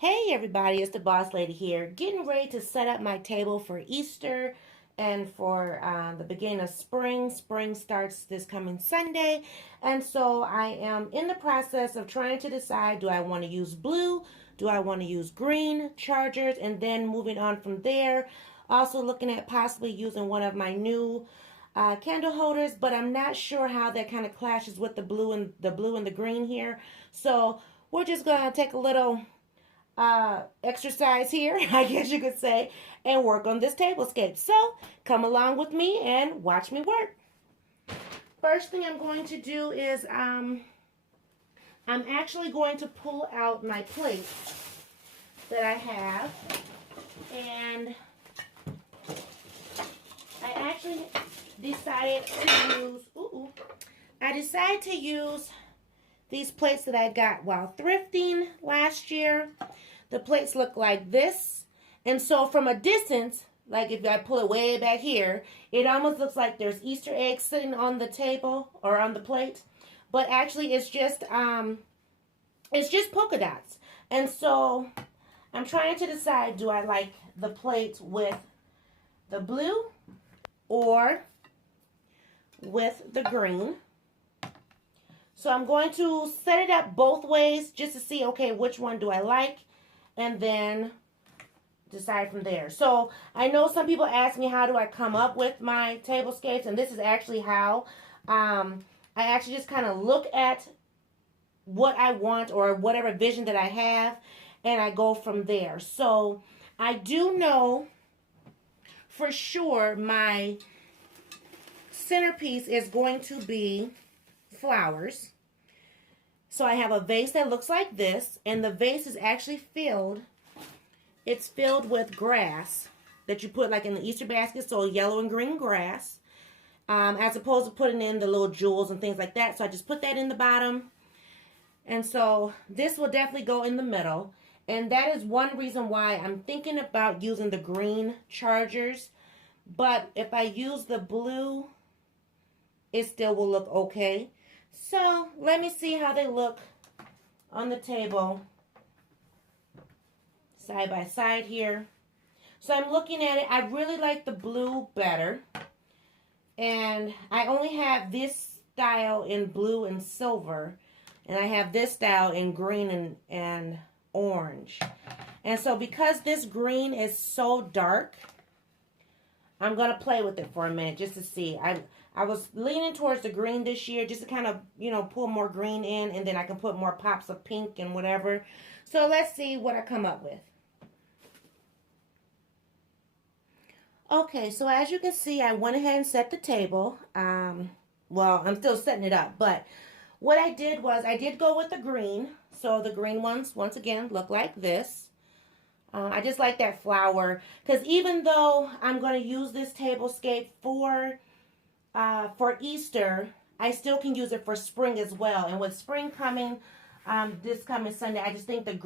Hey everybody, it's the Boss Lady here, getting ready to set up my table for Easter and for the beginning of spring. Spring starts this coming Sunday, and so I am in the process of trying to decide, do I want to use blue, do I want to use green chargers, and then moving on from there. Also looking at possibly using one of my new candle holders, but I'm not sure how that kind of clashes with the blue and the green here. So we're just gonna take a little exercise here, I guess you could say, and work on this tablescape. So come along with me and watch me work. First thing I'm going to do is I'm actually going to pull out my plate that I have, and I actually decided to use these plates that I got while thrifting last year. The plates look like this. And so from a distance, like if I pull it way back here, it almost looks like there's Easter eggs sitting on the table or on the plate. But actually it's just polka dots. And so I'm trying to decide, do I like the plate with the blue or with the green? So I'm going to set it up both ways just to see, okay, which one do I like, and then decide from there. So I know some people ask me, how do I come up with my tablescapes? And this is actually how. I actually just kind of look at what I want or whatever vision that I have, and I go from there. So I do know for sure my centerpiece is going to be flowers. So I have a vase that looks like this, and the vase is actually filled with grass that you put like in the Easter basket, so yellow and green grass, as opposed to putting in the little jewels and things like that. So I just put that in the bottom, and so this will definitely go in the middle, and that is one reason why I'm thinking about using the green chargers. But if I use the blue, it still will look okay. So let me see how they look on the table side by side here. So I'm looking at it. I really like the blue better. And I only have this style in blue and silver. And I have this style in green and orange. And so because this green is so dark, I'm going to play with it for a minute just to see. I was leaning towards the green this year just to kind of, pull more green in, and then I can put more pops of pink and whatever. So let's see what I come up with. Okay, so as you can see, I went ahead and set the table. Well, I'm still setting it up, but what I did was I did go with the green. So the green ones, once again, look like this. I just like that flower, because even though I'm going to use this tablescape for Easter, I still can use it for spring as well. And with spring coming, this coming Sunday, I just think the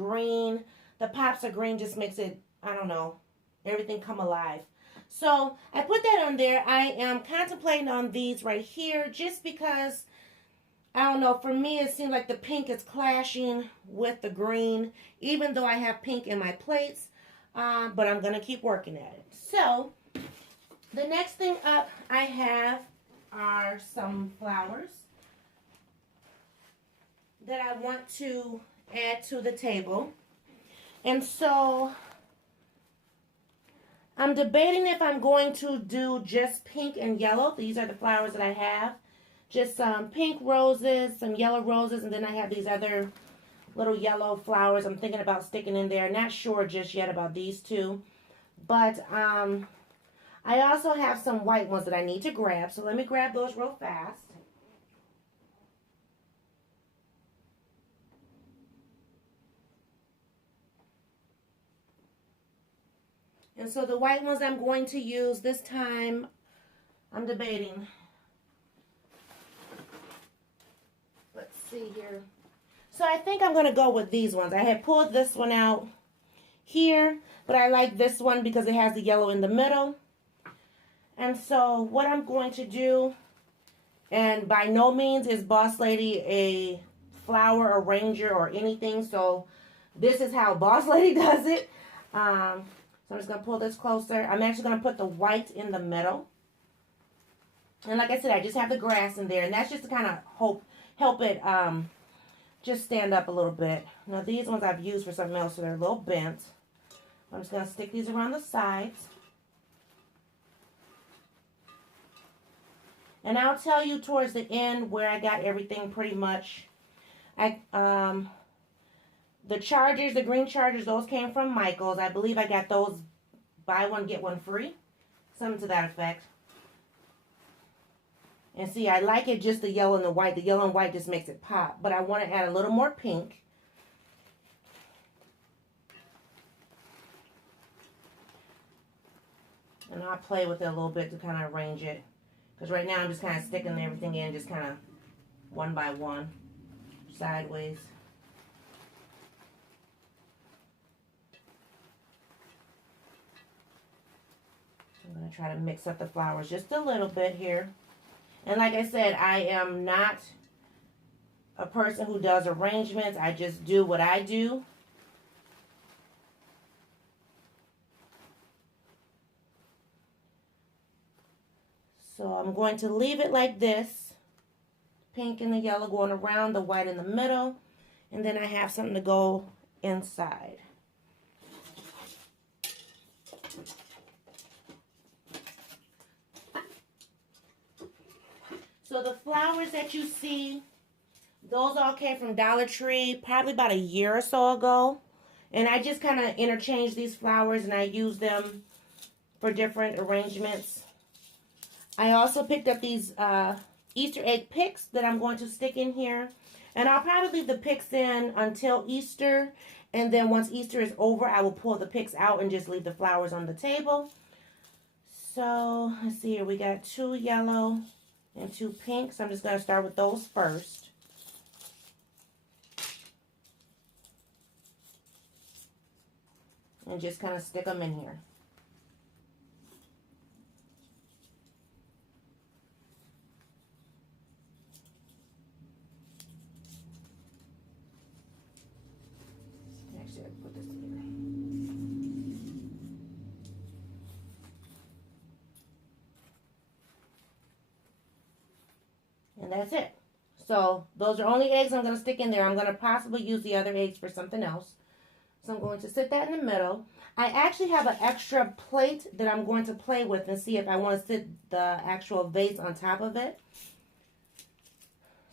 pops of green just makes it, I don't know, everything come alive. So I put that on there. I am contemplating on these right here just because, I don't know, for me it seems like the pink is clashing with the green, even though I have pink in my plates, but I'm going to keep working at it. So the next thing up I have are some flowers that I want to add to the table. And so I'm debating if I'm going to do just pink and yellow. These are the flowers that I have. Just some pink roses, some yellow roses, and then I have these other little yellow flowers I'm thinking about sticking in there. Not sure just yet about these two. But I also have some white ones that I need to grab. So let me grab those real fast. And so the white ones I'm going to use this time, I'm debating. Let's see here. So I think I'm going to go with these ones. I had pulled this one out here, but I like this one because it has the yellow in the middle. And so what I'm going to do, and by no means is Boss Lady a flower arranger or anything, so this is how Boss Lady does it. So I'm just going to pull this closer. I'm actually going to put the white in the middle. And like I said, I just have the grass in there. And that's just to kind of help it just stand up a little bit. Now these ones I've used for something else, so they're a little bent. I'm just going to stick these around the sides. And I'll tell you towards the end where I got everything pretty much. The chargers, the green chargers, those came from Michael's. I believe I got those buy one, get one free. Something to that effect. And see, I like it just the yellow and the white. The yellow and white just makes it pop. But I want to add a little more pink. And I'll play with it a little bit to kind of arrange it. Because right now I'm just kind of sticking everything in just kind of one by one, sideways. I'm going to try to mix up the flowers just a little bit here. And like I said, I am not a person who does arrangements. I just do what I do. So I'm going to leave it like this. Pink and the yellow going around, the white in the middle. And then I have something to go inside. So the flowers that you see, those all came from Dollar Tree probably about a year or so ago. And I just kind of interchanged these flowers and I use them for different arrangements. I also picked up these Easter egg picks that I'm going to stick in here. And I'll probably leave the picks in until Easter. And then once Easter is over, I will pull the picks out and just leave the flowers on the table. So, let's see here. We got 2 yellow and 2 pink. So I'm just going to start with those first. And just kind of stick them in here. Actually, I'll put this together. And that's it. So those are only eggs I'm going to stick in there. I'm going to possibly use the other eggs for something else. So I'm going to sit that in the middle. I actually have an extra plate that I'm going to play with and see if I want to sit the actual vase on top of it.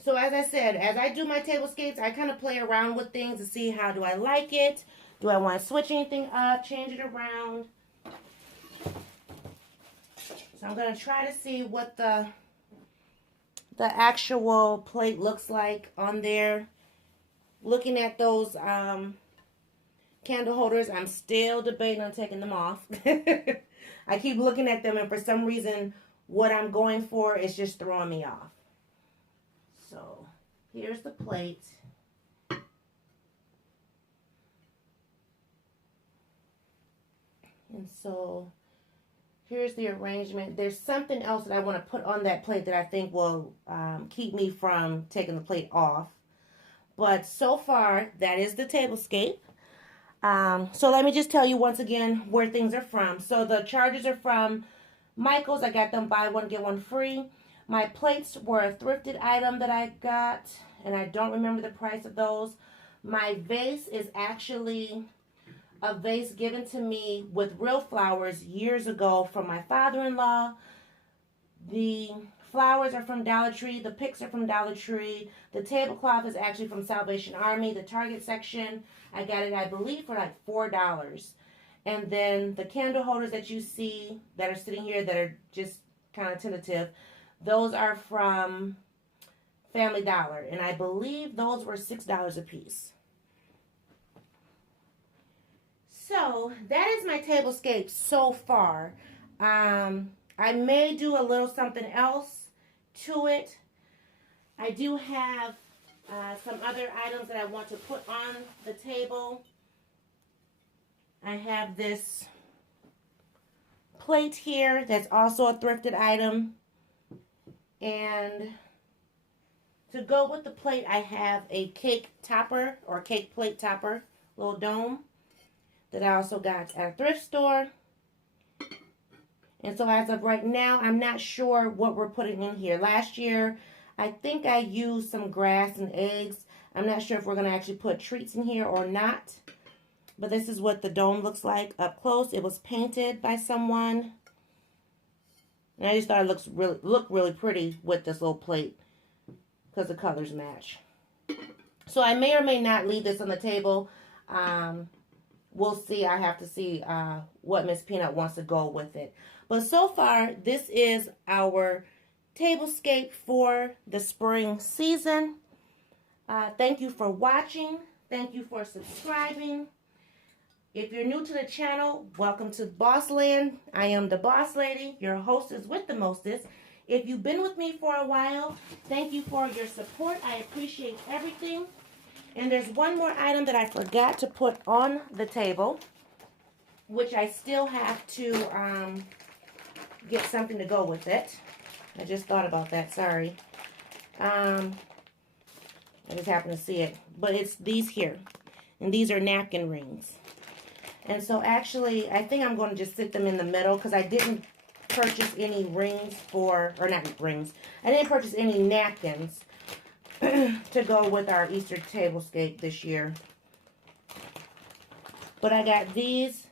So as I said, as I do my tablescapes, I kind of play around with things to see how do I like it. Do I want to switch anything up, change it around? So I'm going to try to see what the actual plate looks like on there. Looking at those candle holders, I'm still debating on taking them off. I keep looking at them and for some reason what I'm going for is just throwing me off. So here's the plate. And so here's the arrangement. There's something else that I want to put on that plate that I think will keep me from taking the plate off. But so far, that is the tablescape. So let me just tell you once again where things are from. So the chargers are from Michael's. I got them buy one, get one free. My plates were a thrifted item that I got, and I don't remember the price of those. My vase is actually a vase given to me with real flowers years ago from my father-in-law. The flowers are from Dollar Tree. The picks are from Dollar Tree. The tablecloth is actually from Salvation Army, the Target section. I got it, I believe, for like $4. And then the candle holders that you see that are sitting here that are just kind of tentative, those are from Family Dollar. And I believe those were $6 a piece. So that is my tablescape so far. I may do a little something else to it. I do have some other items that I want to put on the table. I have this plate here that's also a thrifted item. And to go with the plate, I have a cake topper or cake plate topper, little dome that I also got at a thrift store. And so as of right now, I'm not sure what we're putting in here. Last year, I think I used some grass and eggs. I'm not sure if we're going to actually put treats in here or not. But this is what the dome looks like up close. It was painted by someone. And I just thought it looked really pretty with this little plate because the colors match. So I may or may not leave this on the table. We'll see. I have to see what Miss Peanut wants to go with it. But so far, this is our tablescape for the spring season. Thank you for watching. Thank you for subscribing. If you're new to the channel, welcome to Boss Land. I am the Boss Lady, your hostess with the mostest. If you've been with me for a while, thank you for your support. I appreciate everything. And there's one more item that I forgot to put on the table, which I still have to get something to go with it. I just thought about that, sorry. I just happened to see it. But it's these here. And these are napkin rings. And so actually, I think I'm going to just sit them in the middle because I didn't purchase any rings or not rings. I didn't purchase any napkins to go with our Easter tablescape this year. But I got these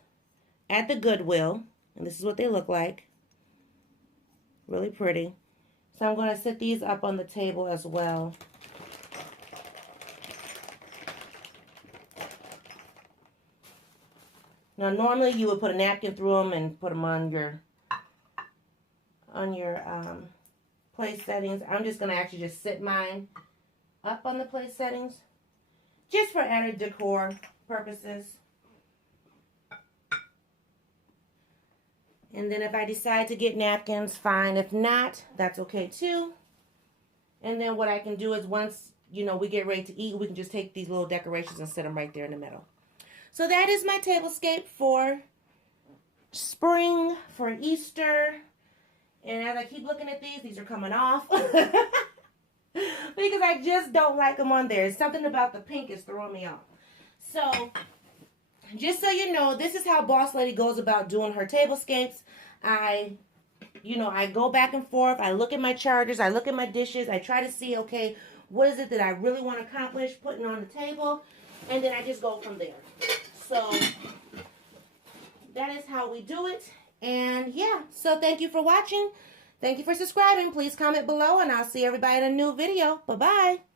at the Goodwill. And this is what they look like. Really pretty. So I'm going to set these up on the table as well. Now, normally you would put a napkin through them and put them on your place settings. I'm just going to actually just sit mine up on the place settings just for added decor purposes. And then if I decide to get napkins, fine. If not, that's okay too. And then what I can do is once, we get ready to eat, we can just take these little decorations and set them right there in the middle. So that is my tablescape for spring, for Easter. And as I keep looking at these are coming off. Because I just don't like them on there. It's something about the pink is throwing me off. So, just so you know, this is how Boss Lady goes about doing her tablescapes. I go back and forth. I look at my chargers. I look at my dishes. I try to see, okay, what is it that I really want to accomplish putting on the table? And then I just go from there. So, that is how we do it. And yeah, so thank you for watching. Thank you for subscribing. Please comment below and I'll see everybody in a new video. Bye-bye.